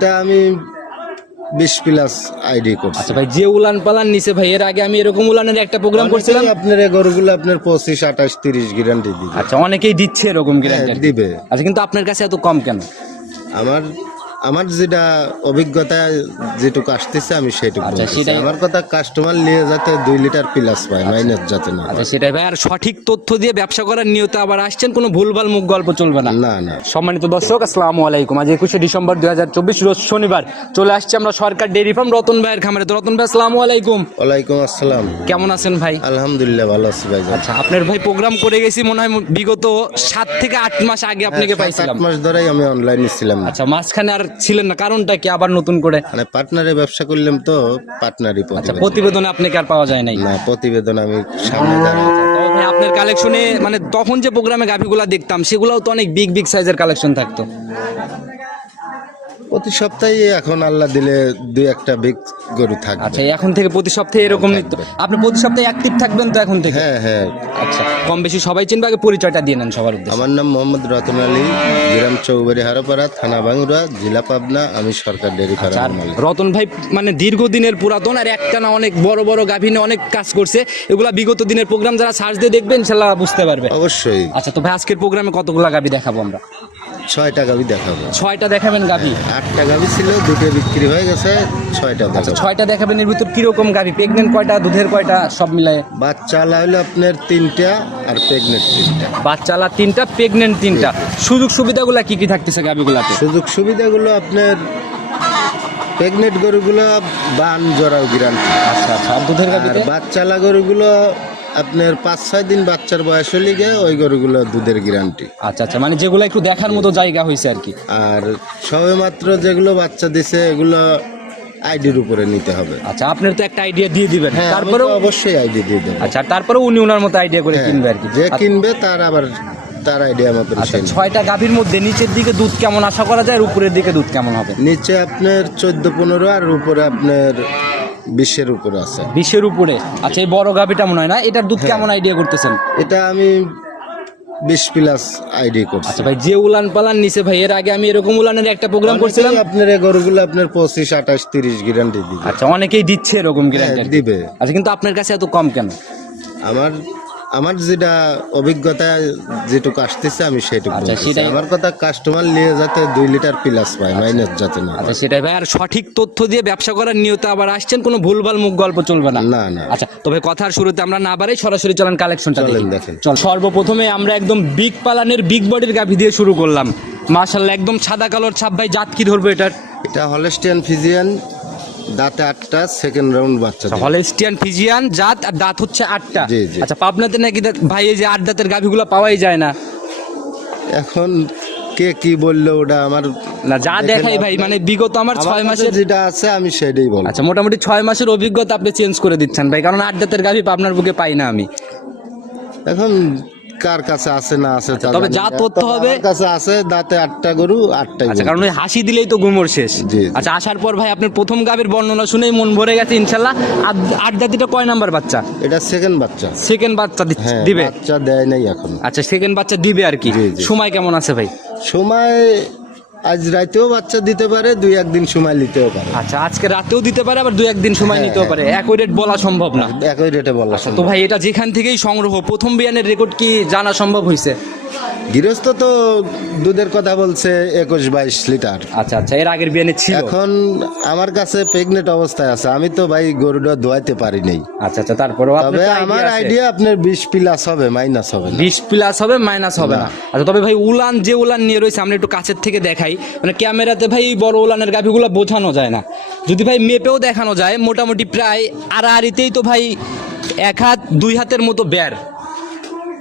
এটা আমি বিশ প্লাস আইডি করছি। আচ্ছা ভাই যে উলান পালান নিচে ভাই এর আগে আমি এরকম উলানের একটা প্রোগ্রাম করছিলাম। আপনার এই গরুগুলো আপনার পঁচিশ আঠাশ তিরিশ গ্যারান্টি দিবে। আচ্ছা অনেকেই দিচ্ছে এরকম গ্যারান্টি দিবে। আচ্ছা কিন্তু আপনার কাছে এত কম কেন? আমার আমার যেটা অভিজ্ঞতা যেটুকু আসতেছে আমি সেটুকু আচ্ছা, আমার কথা কাস্টমার নিয়ে যাতে দুই লিটার প্লাস পায় মাইনাস যাতে না আচ্ছা সেটাই ভাই। আর সঠিক তথ্য দিয়ে ব্যবসা করার নিয়তে আবার আসছেন কোনো ভুলভাল মুখ গল্প চলবে না। না না। সম্মানিত দর্শক আসসালামু আলাইকুম। আজ একুশে ডিসেম্বর দুই হাজার চব্বিশ রোজ শনিবার। চলে আসছে আমরা সরকার ডেরি ফার্ম রতন ভাইয়ের খামারে। তো রতন ভাই আসসালামু আলাইকুম। ওয়ালাইকুম আসসালাম। কেমন আছেন ভাই? আলহামদুলিল্লাহ ভালো আছি ভাই। আচ্ছা আপনার ভাই প্রোগ্রাম করে গেছি মনে হয় বিগত সাত থেকে আট মাস আগে আপনাকে পাইছিলাম আট মাস ধরেই আমি অনলাইনে ছিলাম। আচ্ছা মাঝখানে আর ছিলেন না কারণটা কি আবার নতুন করে? মানে পার্টনারে ব্যবসা করলাম তো পার্টনারই আচ্ছা প্রতিবেদনে আপনাকে আর পাওয়া যায় নাই? না প্রতিবেদন আমি সামনে দাঁড়াই। আপনার কালেকশনে মানে তখন যে প্রোগ্রামে গাভিগুলা দেখতাম সেগুলাও তো অনেক বিগ বিগ সাইজের কালেকশন থাকতো। প্রতি সপ্তাহে এখন আল্লাহ দিলে দুই একটা বিগ গরু থাকবে। আচ্ছা এখন থেকে প্রতি সপ্তাহে এরকম নিত্য আপনি প্রতি সপ্তাহে অ্যাক্টিভ থাকবেন তো এখন থেকে? হ্যাঁ হ্যাঁ। আচ্ছা কম বেশি সবাই চিনবে আগে পরিচয়টা দিয়ে নেন সবার উদ্দেশ্যে। আমার নাম মোহাম্মদ রতন আলী গ্রাম চৌবাড়ি হারোপাড়া থানা বাঙ্গুরা জেলা পাবনা আমি সরকার ডেয়ারি আর ফার্ম রতন ভাই মানে দীর্ঘদিনের পুরাতন আর একটা না অনেক বড় বড় গাভিনে অনেক কাজ করছে। এগুলা বিগত দিনের প্রোগ্রাম যারা সার্চ দিয়ে দেখবেন ইনশাল্লাহ বুঝতে পারবে। অবশ্যই। আচ্ছা তো ভাই আজকের প্রোগ্রামে কতগুলা গাভি দেখাবো আমরা? ছয় টাকা আমি দেখাবো। ছয়টা দেখাবেন গাভি আট টাকা ছিল দুটো বিক্রি হয়ে গেছে ছয়টা আচ্ছা ছয়টা দেখাবেন এর ভিতর কীরকম গাভি প্রেগনেন্ট কয়টা দুধের কয়টা সব মিলায়? বাচ্চা হলো আপনার তিনটা আর প্রেগনেন্ট তিনটা। বাচ্চালা তিনটা প্রেগনেন্ট তিনটা। সুযোগ সুবিধাগুলা কি কি থাকতেছে গাভিগুলাতে সুযোগ সুবিধাগুলো আপনার প্রেগনেন্ট গরুগুলো বান জরাও গ্যারান্টি আচ্ছা আচ্ছা দুধের গাভিতে বাচ্চালা গরুগুলো আপনার পাঁচ ছয় দিন বাচ্চার বয়স হলে গিয়ে ওই গরুগুলো দুধের গ্যারান্টি আচ্ছা আচ্ছা মানে যেগুলো একটু দেখার মতো জায়গা হয়েছে আর কি। আর সবে মাত্র যেগুলো বাচ্চা দিছে এগুলো আইডির উপরে নিতে হবে। আচ্ছা আপনার তো একটা আইডিয়া দিয়ে দিবেন। হ্যাঁ তারপরেও অবশ্যই আইডি দিয়ে দেবে। আচ্ছা তারপরে উনি ওনার মতো আইডিয়া করে হ্যাঁ, কিনবে আর কি। যে আচ্ছা, কিনবে তার আবার তার আইডিয়া মতো আচ্ছা ছয়টা গাভীর মধ্যে নিচের দিকে দুধ কেমন আশা করা যায় আর উপরের দিকে দুধ কেমন হবে? নিচে আপনার চোদ্দ পনেরো আর উপরে আপনার বিশের উপরে আছে। বিশের উপরে। আচ্ছা এই বড় গাভিটা মনে হয় না? এটার দুধ হ্যাঁ। কেমন আইডিয়া করতেছেন? এটা আমি বিশ প্লাস আইডি করছি। আচ্ছা ভাই যে উলান পালান নিচে ভাই এর আগে আমি এরকম উলানের একটা প্রোগ্রাম করছিলাম। আপনার এই গরুগুলো আপনার পঁচিশ আঠাশ তিরিশ গ্যারান্টি দিবে। আচ্ছা অনেকেই দিচ্ছে এরকম গ্যারান্টি দিবে। আচ্ছা কিন্তু আপনার কাছে এত কম কেন? আমার আমার যেটা অভিজ্ঞতা যেটুকু আসতেছে আমি সেটুকু আচ্ছা, সেটাই- আমার কথা কাস্টমার নিয়ে যাতে দুই লিটার প্লাস পায় মাইনাস যাতে না আচ্ছা সেটাই ভাই। আর সঠিক তথ্য দিয়ে ব্যবসা করার নিয়তে আবার আসছেন কোনো ভুলভাল মুখ গল্প চলবে না? না না। আচ্ছা তবে কথার শুরুতে আমরা না বাড়াই সরাসরি চলেন কালেকশনটা চলেন দেখেন। চল সর্বপ্রথমে আমরা একদম বিগ পালানের বিগ বডির গাভি দিয়ে শুরু করলাম। মাশাল্লাহ একদম সাদা কালোর ছাপ ভাই জাত কি ধরবো এটার? এটা হলস্টিয়ান ফিজিয়ান দাঁতে আটটা সেকেন্ড রাউন্ড বাচ্চা। হলেস্টিয়ান ফিজিয়ান জাত আর দাঁত হচ্ছে আটটা। জি, জি। আচ্ছা পাবনাতে নাকি ভাই এই যে আট দাঁতের গাভিগুলো পাওয়াই যায় না? এখন কে কি বলল ওটা আমার না যা দেখাই ভাই মানে বিগত আমার ছয় মাসের যেটা আছে আমি সেটাই বলব। আচ্ছা মোটামুটি ছয় মাসের অভিজ্ঞতা আপনি চেঞ্জ করে দিচ্ছেন ভাই কারণ আট দাঁতের গাভি পাবনার বুকে পাই না আমি। এখন কার কাছে আছে না আছে তবে যা। তথ্য হবে- কাছে আছে দাঁতে আটটা গরু আটটাই আচ্ছা কারণ ওই হাসি দিলেই তো গুমর শেষ। আচ্ছা আসার পর ভাই আপনার প্রথম গাভীর বর্ণনা শুনেই মন ভরে গেছে ইনশাল্লাহ। আট- জাতিটা কয় নাম্বার বাচ্চা? এটা সেকেন্ড বাচ্চা। সেকেন্ড বাচ্চা হ্যাঁ দিবে? বাচ্চা দেয় নাই এখন। আচ্ছা সেকেন্ড বাচ্চা দিবে আর কি। সময় কেমন আছে ভাই? সময় আজ রাতেও বাচ্চা দিতে পারে দুই একদিন সময় নিতেও পারে। আচ্ছা আজকে রাতেও দিতে পারে আবার দু একদিন সময় হ্যাঁ, নিতেও পারে। একই রেট বলা সম্ভব না। একই রেটে বলা তো ভাই এটা যেখান থেকেই সংগ্রহ প্রথম বিয়ানের রেকর্ড কি জানা সম্ভব হয়েছে গৃহস্থ তো দুধের কথা বলছে একুশ বাইশ লিটার। আচ্ছা আচ্ছা এর আগের বিয়ানে ছিল? এখন আমার কাছে প্রেগনেন্ট অবস্থায় আছে আমি তো ভাই গরুটা ধোয়াইতে পারি নাই। আচ্ছা আচ্ছা তারপরেও তবে আমার আইডিয়া আপনার বিশ প্লাস হবে মাইনাস হবে বিশ প্লাস হবে মাইনাস হবে না। আচ্ছা তবে ভাই উলান যে উলান নিয়ে রয়েছে আমরা একটু কাছের থেকে দেখাই। মানে ক্যামেরাতে ভাই এই বড় উলানের গাভিগুলো বোঝানো যায় না। যদি ভাই মেপেও দেখানো যায় মোটামুটি প্রায় আড়াআড়িতেই তো ভাই এক হাত দুই হাতের মতো ব্যার।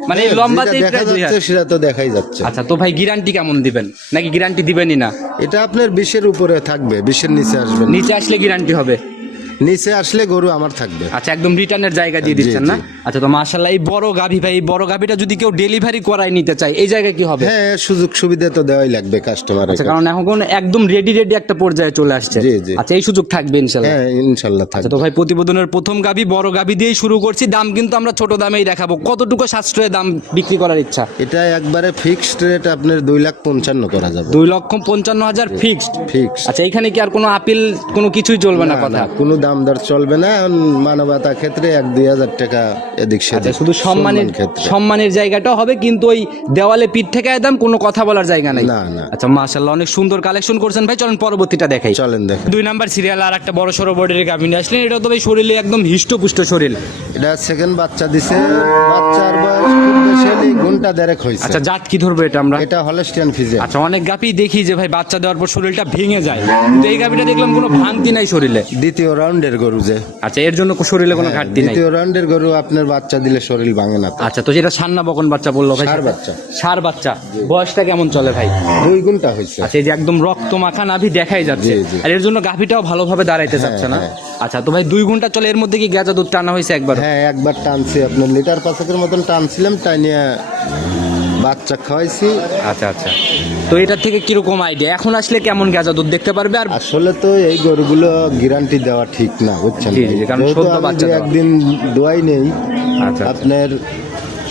মানে লম্বা লম্বাতেই দেখা প্রায় দুই হাত সেটা তো দেখাই যাচ্ছে। আচ্ছা তো ভাই গ্যারান্টি কেমন দিবেন? নাকি গ্যারান্টি দিবেনই না? এটা আপনার বিশের উপরে থাকবে বিশের নিচে আসবে না। নিচে আসলে গ্যারান্টি হবে। নিচে আসলে গরু আমার থাকবে। আচ্ছা একদম রিটার্নের জায়গা দিয়ে দিচ্ছেন না? আচ্ছা তো মাশাল্লাহ এই বড় গাভী ভাই এই বড় গাভীটা যদি কেউ ডেলিভারি করাই নিতে চায় এই জায়গায় কি হবে? হ্যাঁ সুযোগ সুবিধা তো দেওয়াই লাগবে কাস্টমারের আচ্ছা কারণ এখন একদম রেডি রেডি একটা পর্যায়ে চলে আসছে। জি, জি। আচ্ছা এই সুযোগ থাকবে ইনশাল্লাহ হ্যাঁ ইনশাল্লাহ আচ্ছা থাকবে। তো ভাই প্রতিবেদনের প্রথম গাভী বড় গাভী দিয়েই শুরু করছি। দাম কিন্তু আমরা ছোট দামেই দেখাবো। কতটুকু সাশ্রয়ে দাম বিক্রি করার ইচ্ছা? এটা একবারে ফিক্সড রেট আপনার দুই লাখ পঞ্চান্ন করা যাবে। দুই লক্ষ পঞ্চান্ন হাজার ফিক্সড ফিক্সড আচ্ছা এখানে কি আর কোনো আপিল কোনো কিছুই চলবে না কথা? কোনো দাম দর চলবে না এখন মানবতা ক্ষেত্রে এক দুই হাজার টাকা এদিক আচ্ছা সেদিক শুধু সম্মানের ক্ষেত্রে। সম্মানের জায়গাটাও হবে কিন্তু ওই দেওয়ালে পিঠ থেকে একদম কোনো কথা বলার জায়গা নাই। না না। আচ্ছা মাশাল্লাহ অনেক সুন্দর কালেকশন করছেন ভাই চলেন পরবর্তীটা দেখাই। চলেন দেখেন দুই নাম্বার সিরিয়াল আর একটা বড় সড়ো বর্ডের গাভী নিয়ে আসলেন এটা তো ভাই শরীরে একদম হিষ্টপুষ্ট শরীর। এটা সেকেন্ড বাচ্চা দিছে বাচ্চার বয়স খুব বেশি হলে ঘণ্টা দেড়েক হয়েছে আচ্ছা জাত কি ধরবো এটা আমরা? এটা হলস্টিয়ান ফিজে আচ্ছা অনেক গাভী দেখি যে ভাই বাচ্চা দেওয়ার পর শরীরটা ভেঙে যায় কিন্তু এই গাভীটা দেখলাম কোনো ভাঙতি নাই শরীরে। দ্বিতীয় রাউন্ডের গরু যে। আচ্ছা এর জন্য শরীরে কোনো ঘাটতি নাই? দ্বিতীয় রাউন্ডের গরু আপনার বাচ্চা দিলে শরীর ভাঙে না। আচ্ছা তো যেটা সান্না বকন বাচ্চা বলল ভাই ষাঁড় বাচ্চা। সার বাচ্চা বয়সটা কেমন চলে ভাই? দুই গুণটা হয়েছে। আচ্ছা এই যে একদম রক্ত মাখা নাভি দেখাই যাচ্ছে। আর এর জন্য গাভীটাও ভালোভাবে দাঁড়াইতে যাচ্ছে না? হ্যাঁ। আচ্ছা তো ভাই দুই ঘণ্টা চলে এর মধ্যে কি গেজা দুধ টানা হয়েছে একবার হ্যাঁ একবার টানছি। আপনার লিটার পাঁচকের মতন টানছিলাম টাইনিয়া বাচ্চা খাওয়াইছি। আচ্ছা আচ্ছা। তো এটা থেকে কীরকম আইডিয়া এখন আসলে কেমন গেজা দুধ দেখতে পারবে আর আসলে তো এই গরুগুলো গ্যারান্টি দেওয়া ঠিক না বুঝছেন? কারণ বাচ্চা একদিন দোয়াই নেই আচ্ছা। আপনার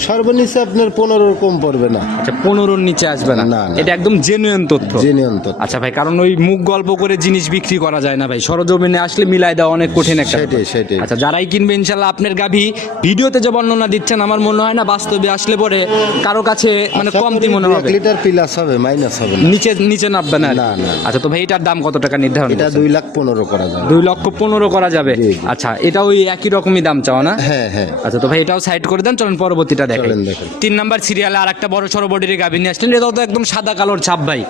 সর্বনিচে আপনার পনেরো কম পড়বে না। আচ্ছা পনেরোর নিচে আসবে না? না। এটা একদম জেনুইন তথ্য? জেনুইন তো আচ্ছা ভাই কারণ ওই মুখ গল্প করে জিনিস বিক্রি করা যায় না ভাই। সরজমিনে আসলে মিলাই দেওয়া অনেক কঠিন একটা সেটাই। সেটাই। আচ্ছা যারাই কিনবে ইনশাল্লাহ আপনার গাভী ভিডিওতে যে বর্ণনা দিচ্ছেন আমার মনে হয় না বাস্তবে আসলে পরে কারও কাছে মানে কমতি মনে হবে। লিটার প্লাস হবে মাইনাস হবে নিচে নিচে নামবে না না, না। আচ্ছা তো ভাই এটার দাম কত টাকা নির্ধারণ এটা দুই লাখ পনেরো করা যাবে। দুই লক্ষ পনেরো করা যাবে। আচ্ছা এটা ওই একই রকমই দাম চাও না? হ্যাঁ হ্যাঁ। আচ্ছা তো ভাই এটাও সাইড করে দেন চলুন পরবর্তীটা দেখেন। তিন নাম্বার সিরিয়ালে আর একটা বড় সড়ো বডির গাভী নিয়ে আসলেন। এটাও তো একদম সাদা কালোর ছাপ ভাই।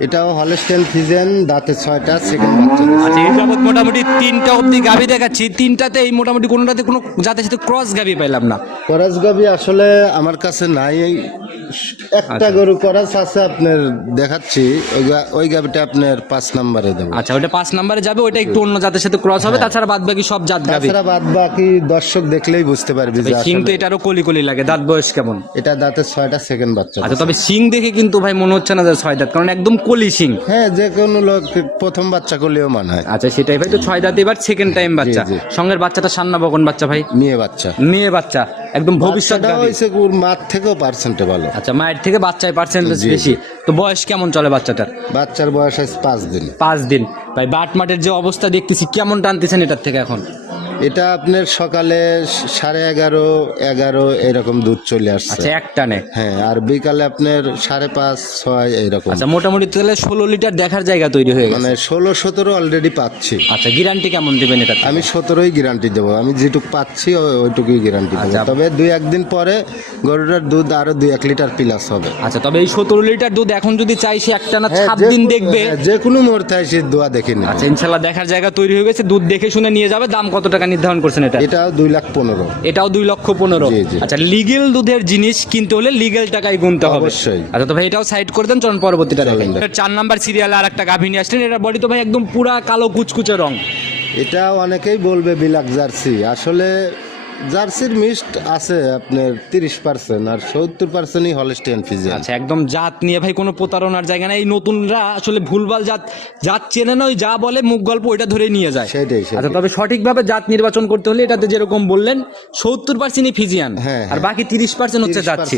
এটাও হলস্টেন ফিজেন দাঁতে ছয়টা সেকেন্ড বাচ্চা আচ্ছা এই মোটামুটি তিনটা অবধি গাভী দেখাচ্ছি। তিনটাতে এই মোটামুটি কোনোটাতে কোনো জাতের সাথে ক্রস গাভী পাইলাম না। করাস গাবি আসলে আমার কাছে নাই। একটা আচ্ছা। গরু করাস আছে আপনার দেখাচ্ছি। ওই গা- ওই গাবিটা আপনার পাঁচ নম্বরে দেবো। আচ্ছা ওটা পাঁচ নাম্বারে যাবে ওটা একটু অন্য জাতের সাথে ক্রস হবে। তাছাড়া বাদ বাকি সব জাত গাভী। তাছাড়া বাদ বাকি দর্শক দেখলেই বুঝতে পারবি যে সিং তো এটারও কলি কলি লাগে। দাঁত বয়স কেমন? এটা দাঁতের ছয়টা সেকেন্ড বাচ্চা আচ্ছা তবে সিং দেখে কিন্তু ভাই মনে হচ্ছে না যে ছয় দাঁত কারণ একদম কলি সিং হ্যাঁ যে কোনো লোক প্রথম বাচ্চা করলেও মানে হয়। আচ্ছা সেটাই ভাই। তো ছয় দাঁত এবার সেকেন্ড টাইম বাচ্চা। সঙ্গের বাচ্চাটা সান্না বকন বাচ্চা ভাই? মেয়ে বাচ্চা। মেয়ে বাচ্চা। একদম ভবিষ্যৎ হয়েছে মার থেকেও পার্সেন্টে ভালো। আচ্ছা মায়ের থেকে বাচ্চায় পার্সেন্টেজ। বেশি। তো বয়স কেমন চলে বাচ্চাটার? বাচ্চার বয়স আছে পাঁচ দিন। পাঁচ দিন। ভাই বাট মাঠের যে অবস্থা দেখতেছি কেমন টানতেছেন এটার থেকে এখন? এটা আপনার সকালে সাড়ে এগারো এগারো এরকম দুধ চলে আসছে। আচ্ছা এক টানে? হ্যাঁ আর বিকালে আপনার সাড়ে পাঁচ ছয় এইরকম আচ্ছা মোটামুটি তাহলে ষোলো লিটার দেখার জায়গা তৈরি হয়ে গেছে। মানে ষোলো সতেরো অলরেডি পাচ্ছি। আচ্ছা গ্যারান্টি কেমন দিবেন এটা আমি সতেরোই গ্যারান্টি দেবো। আমি যেটুকু পাচ্ছি ওইটুকুই গ্যারান্টি দেবো। আচ্ছা। তবে দুই একদিন পরে গরুটার দুধ আরও দুই এক লিটার প্লাস হবে। আচ্ছা তবে এই সতেরো লিটার দুধ এখন যদি চাই সে একটা না হ্যাঁ, সাত দিন দেখবে। হ্যাঁ, যে কোনো মুহূর্তে সে দোয়া দেখে আচ্ছা ইনশাল্লাহ দেখার জায়গা তৈরি হয়ে গেছে। দুধ দেখে শুনে নিয়ে যাবে। দাম কত টাকা নির্ধারণ করছেন এটা? এটা দুই লাখ পনেরো। এটাও দুই লক্ষ পনেরো। আচ্ছা লিগেল দুধের জিনিস কিনতে হলে লিগেল টাকায় গুনতে হবে। অবশ্যই। আচ্ছা তো ভাই এটাও সাইড করে দেন চলুন পরবর্তীটা দেখেন। চার নাম্বার সিরিয়ালে আর একটা গাভিনী আসলেন এটা বডি তো ভাই একদম পুরা কালো কুচকুচে রং। এটা অনেকেই বলবে বিলাক জার্সি আসলে জার্সির মিস্ট আছে আপনার তিরিশ পার্সেন্ট আর সত্তর পার্সেন্টই হলস্টিয়ান ফিজিয়ান। আচ্ছা একদম জাত নিয়ে ভাই কোনো প্রতারণার জায়গা নেই। এই নতুনরা আসলে ভুলভাল জাত জাত চেনে নয় যা বলে মুখ গল্প ওইটা ধরে নিয়ে যায়। সেটাই। আচ্ছা তবে সঠিকভাবে জাত নির্বাচন করতে হলে এটাতে যেরকম বললেন সত্তর পার্সেন্টই ফিজিয়ান। হ্যাঁ, আর হ্যাঁ। বাকি তিরিশ পার্সেন্ট হচ্ছে জার্সি।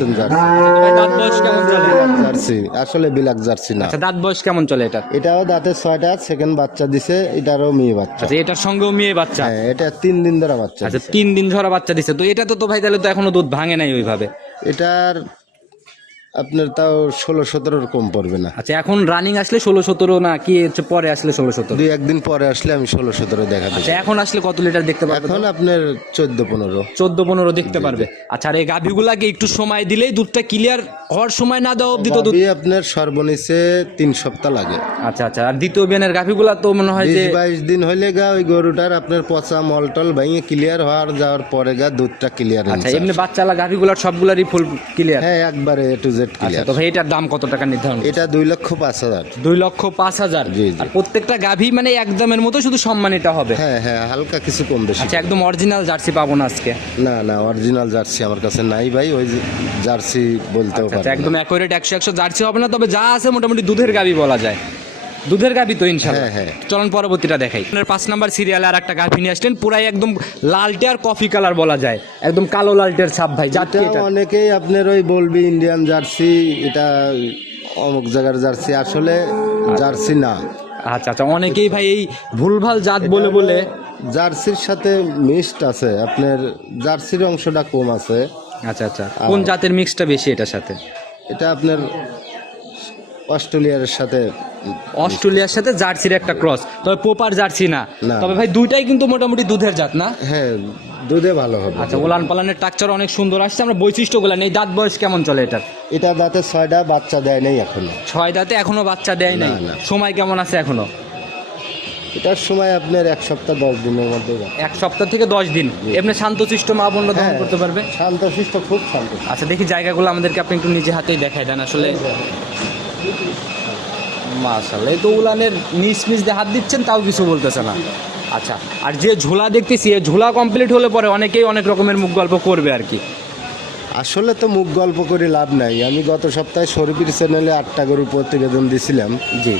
দাঁত বয়স কেমন চলে? জার্সি। আসলে বিলাক জার্সি না। আচ্ছা দাঁত বয়স কেমন চলে এটা? এটাও দাঁতের ছয়টা সেকেন্ড বাচ্চা দিছে এটারও মেয়ে বাচ্চা। আচ্ছা এটার সঙ্গেও মেয়ে বাচ্চা। হ্যাঁ এটা তিন দিন ধরা বাচ্চা আচ্ছা তিন দিন ধরা বাচ্চা দিচ্ছে তো এটা তো তো ভাই তাহলে তো এখনও দুধ ভাঙে নাই ওইভাবে। এটার আপনার তাও ষোলো সতেরোর কম পড়বে না। আচ্ছা এখন রানিং আসলে ষোলো সতেরো না কি হচ্ছে পরে আসলে ষোলো সতেরো? দুই একদিন পরে আসলে আমি ষোলো সতেরো দেখা আচ্ছা এখন আসলে কত লিটার দেখতে পারবে এখন আপনার চোদ্দ পনেরো। চোদ্দ পনেরো দেখতে পারবে। আচ্ছা আর এই গাভীগুলাকে একটু সময় দিলেই দুধটা ক্লিয়ার হওয়ার সময় না দেওয়া অব্দি তো দুধ আপনার সর্বনিচে তিন সপ্তাহ লাগে। আচ্ছা আচ্ছা আর দ্বিতীয় বিয়ানের গাভীগুলা তো মনে হয় যে বাইশ দিন হলে গা ওই গরুটার আপনার পচা মলটল ভেঙে ক্লিয়ার হওয়ার যাওয়ার পরে গা দুধটা ক্লিয়ার আচ্ছা এমনি বাচ্চালা গাভীগুলার সবগুলারই ফুল ক্লিয়ার হ্যাঁ একবারে এ টু জেড আচ্ছা ক্লিয়ার তো ভাই এটার দাম কত টাকা নির্ধারণ এটা দুই লক্ষ পাঁচ হাজার। দুই লক্ষ পাঁচ হাজার। আর প্রত্যেকটা গাভী মানে একদমের মতো শুধু সম্মানিত হবে? হ্যাঁ হ্যাঁ হালকা কিছু কম বেশি। আচ্ছা একদম অরিজিনাল জার্সি পাবো না আজকে? না না অরিজিনাল জার্সি আমার কাছে নাই ভাই ওই জার্সি বলতেও আচ্ছা, পারি আচ্ছা, একদম অ্যাকোরেট একশো একশো জার্সি হবে না তবে যা আছে মোটামুটি দুধের গাভী বলা যায়। দুধের গাভী তো ইনশাল্লাহ। হ্যাঁ, হ্যাঁ। চলন পরবর্তীটা দেখাই। আপনার পাঁচ নাম্বার সিরিয়ালে আর একটা গাভী নিয়ে আসলেন পুরাই একদম লালটে আর কফি কালার বলা যায়। একদম কালো লালটের ছাপ ভাই জাতি অনেকেই আপনার ওই বলবি ইন্ডিয়ান জার্সি এটা অমুক জায়গার জার্সি আসলে জার্সি না। আচ্ছা আচ্ছা অনেকেই ভাই এই ভুলভাল জাত বলে বলে। জার্সির সাথে মিক্সড আছে আপনার জার্সির অংশটা কম আছে। আচ্ছা আচ্ছা কোন জাতের মিক্সটা বেশি এটার সাথে? এটা আপনার অস্ট্রেলিয়ার সাথে অস্ট্রেলিয়ার সাথে জার্সির একটা ক্রস তবে পোপার জার্সি না। তবে ভাই দুইটাই কিন্তু মোটামুটি দুধের জাত না? হ্যাঁ দুধে ভালো হবে। আচ্ছা ওলান পালানের টাকচার অনেক সুন্দর আসছে। আমরা বৈশিষ্ট্যগুলো নেই। দাঁত বয়স কেমন চলে এটার এটা দাঁতে ছয়টা বাচ্চা দেয় নেই এখনও। ছয় দাঁতে এখনও বাচ্চা দেয় নাই। সময় কেমন আছে এখনও? এটার সময় আপনার এক সপ্তাহ দশ দিনের মধ্যে এক সপ্তাহ থেকে দশ দিন। এমনি শান্তশিষ্ট মা বোন দহন হ্যাঁ। করতে পারবে? শান্ত শিষ্ট খুব শান্ত আচ্ছা দেখি জায়গাগুলো আমাদেরকে আপনি একটু নিজে হাতেই দেখাই দেন। আসলে মাশাল্লাহ এই তো উলানের নিচ নিচ দিয়ে হাত দিচ্ছেন তাও কিছু বলতেছে না। আচ্ছা আর যে ঝোলা দেখতেছি এই ঝোলা কমপ্লিট হলে পরে অনেকেই অনেক রকমের মুখ গল্প করবে আর কি। আসলে তো মুখ গল্প করে লাভ নাই। আমি গত সপ্তাহে শরীফির চ্যানেলে আটটা গরু প্রতিবেদন দিছিলাম। জি।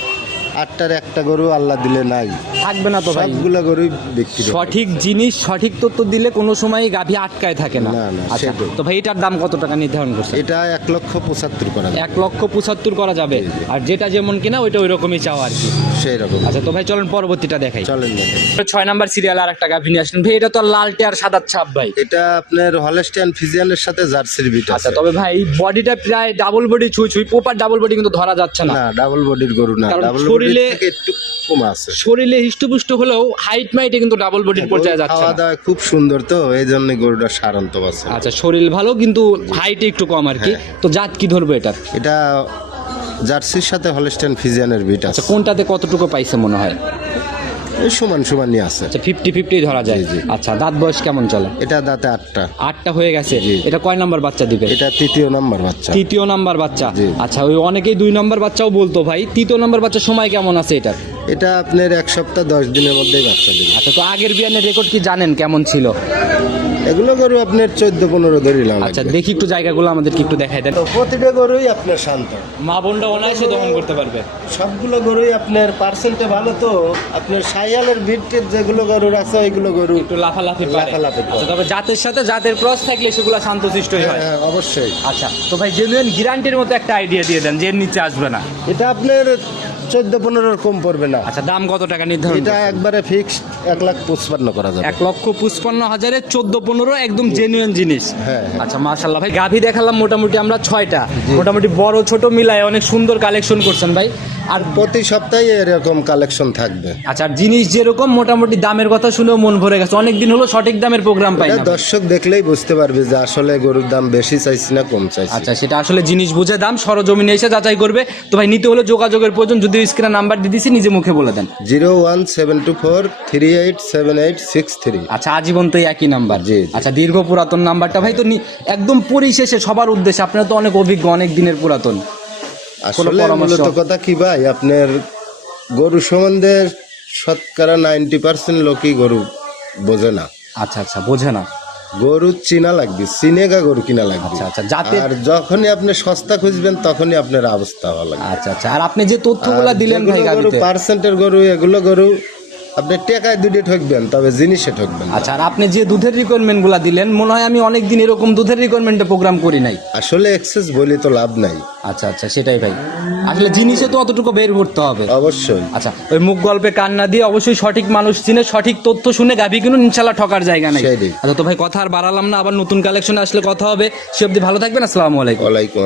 আটটার একটা গরু আল্লাহ দিলে নাই। থাকবে না তো ভাই? সবগুলো গরুই বিক্রি হবে। সঠিক জিনিস সঠিক তথ্য দিলে কোনো সময় গাভী আটকায় থাকে না। না, না, আচ্ছা সেটাই। তো ভাই এটার দাম কত টাকা নির্ধারণ করছে এটা এক লক্ষ পঁচাত্তর করা। এক লক্ষ পঁচাত্তর করা যাবে। আর যেটা যেমন কিনা ওইটা ওই রকমই চাওয়া আর কি। সেই রকম আচ্ছা তো ভাই চলেন পরবর্তীটা দেখাই। চলেন দেখেন ছয় নাম্বার সিরিয়াল আর একটা গাভী নিয়ে আসলেন। ভাই এটা তো লালটে আর সাদা ছাপ ভাই। এটা আপনার হলেস্টিয়ান ফিজিয়ানের সাথে জার্সির বিট আচ্ছা আছে। তবে ভাই বডিটা প্রায় ডাবল বডি ছুঁই ছুঁই পোপার ডাবল বডি কিন্তু ধরা যাচ্ছে না। না ডাবল বডির গরু না। কারণ ডাবল শরীরে- একটু কম আছে। শরীরে হিষ্টপুষ্ট হলেও হাইট মাইটে কিন্তু ডাবল বডির পর্যায়ে যাচ্ছে খাওয়া দাওয়া খুব সুন্দর তো এই জন্য গরুটা সারান্ত আছে আচ্ছা শরীর ভালো কিন্তু হাইটে একটু কম আর কি। হ্যাঁ। তো জাত কি ধরবে এটা এটা জার্সির সাথে হলস্টেন ফিজিয়ানের বিট আছে। আচ্ছা কোনটাতে কতটুকু পাইছে মনে হয়? সমান সমানই আছে। আচ্ছা ফিফটি ফিফটি ধরা যায়। জি। আচ্ছা দাঁত বয়স কেমন চলে? এটা দাঁতে আটটা। আটটা হয়ে গেছে। এটা কয় নাম্বার বাচ্চা দিবে? এটা তৃতীয় নাম্বার বাচ্চা। তৃতীয় নাম্বার বাচ্চা। আচ্ছা ওই অনেকেই দুই নাম্বার বাচ্চাও বলতো ভাই। তৃতীয় নাম্বার বাচ্চা সময় কেমন আছে এটা এটা আপনার এক সপ্তাহ দশ দিনের মধ্যেই বাচ্চা দেবে। আচ্ছা তো আগের বিয়ানের রেকর্ড কি জানেন কেমন ছিল? এগুলো গরু আপনার চোদ্দ পনেরো ধরিলাম আচ্ছা দেখি একটু জায়গাগুলো আমাদেরকে একটু দেখাই দেন। তো প্রতিটা গরুই আপনার শান্ত। মা বোনটা অনায়াসে দহন করতে পারবে। সবগুলো গরুই আপনার পার্সেলটা ভালো তো আপনার সাইয়ালের ভিত্তির যেগুলো গরুর আছে ওইগুলো গরু একটু লাফালাফি লাফালাফি আচ্ছা তবে জাতের সাথে জাতের ক্রস থাকলে সেগুলো শান্তশিষ্টই হয়। হ্যাঁ অবশ্যই। আচ্ছা তো ভাই জেনুইন গ্যারান্টির মতো একটা আইডিয়া দিয়ে দেন যে নিচে আসবে না। এটা আপনার চোদ্দ পনেরোর কম পড়বে না। আচ্ছা দাম কত টাকা নির্ধারণ এটা একবারে ফিক্সড এক লাখ পঁচপান্ন করা যাবে। এক লক্ষ পঁচপান্ন হাজারে চোদ্দ পনেরো একদম জেনুইন জিনিস। হ্যাঁ, হ্যাঁ। আচ্ছা মাশাল্লাহ ভাই গাভী দেখালাম মোটামুটি আমরা ছয়টা। মোটামুটি বড় ছোট মিলায় অনেক সুন্দর কালেকশন করছেন ভাই। আর প্রতি সপ্তাহে এরকম কালেকশন থাকবে। আচ্ছা আর জিনিস যেরকম মোটামুটি দামের কথা শুনেও মন ভরে গেছে। অনেকদিন হলো সঠিক দামের প্রোগ্রাম পাই না দর্শক দেখলেই বুঝতে পারবে যে আসলে গরুর দাম বেশি চাইছি না কম চাইছি। আচ্ছা সেটা আসলে জিনিস বুঝে দাম সরজমিনে এসে যাচাই করবে। তো ভাই নিতে হলে যোগাযোগের প্রয়োজন। যদি স্ক্রিনে নাম্বার দিয়ে দিছি নিজে মুখে বলে দেন। Zero one seven two four three eight seven eight six three. আচ্ছা আজীবন তো একই নাম্বার। জি। আচ্ছা দীর্ঘ পুরাতন নাম্বারটা। ভাই তো একদম পরিশেষে সবার উদ্দেশ্যে আপনারা তো অনেক অভিজ্ঞ অনেক দিনের পুরাতন। আসলে? মূলত কথা কি ভাই আপনার গরু সম্বন্ধে শতকরা নাইনটি পার্সেন্ট লোকই গরু বোঝে না। আচ্ছা আচ্ছা বোঝে না। গরু চিনা লাগবে চিনেগা গরু কিনা লাগবে। আচ্ছা আচ্ছা যাতে আর যখনই আপনি সস্তা খুঁজবেন তখনই আপনার অবস্থা ভালো লাগবে। আচ্ছা আচ্ছা আর আপনি যে তথ্যগুলো দিলেন ভাই গরু গাড়িতে পার্সেন্টের গরু এগুলো গরু আপনি টেকায় দুটি ঠকবেন তবে জিনিসে ঠকবেন আচ্ছা আর আপনি যে দুধের রিকোয়ারমেন্টগুলা দিলেন মনে হয় আমি অনেক দিন এরকম দুধের রিকোয়ারমেন্টে প্রোগ্রাম করি নাই। আসলে এক্সেস বলি তো লাভ নাই। আচ্ছা আচ্ছা সেটাই ভাই। আসলে জিনিসে তো অতটুকু বের করতে হবে। অবশ্যই। আচ্ছা ওই মুখ গল্পে কান না দিয়ে অবশ্যই সঠিক মানুষ চিনে সঠিক তথ্য শুনে গাভি কিনুন ইনশাল্লাহ ঠকার জায়গা নেই। আচ্ছা তো ভাই কথা আর বাড়ালাম না আবার নতুন কালেকশনে আসলে কথা হবে। সে অবধি ভালো থাকবেন আসসালামু আলাইকুম। ওয়ালাইকুম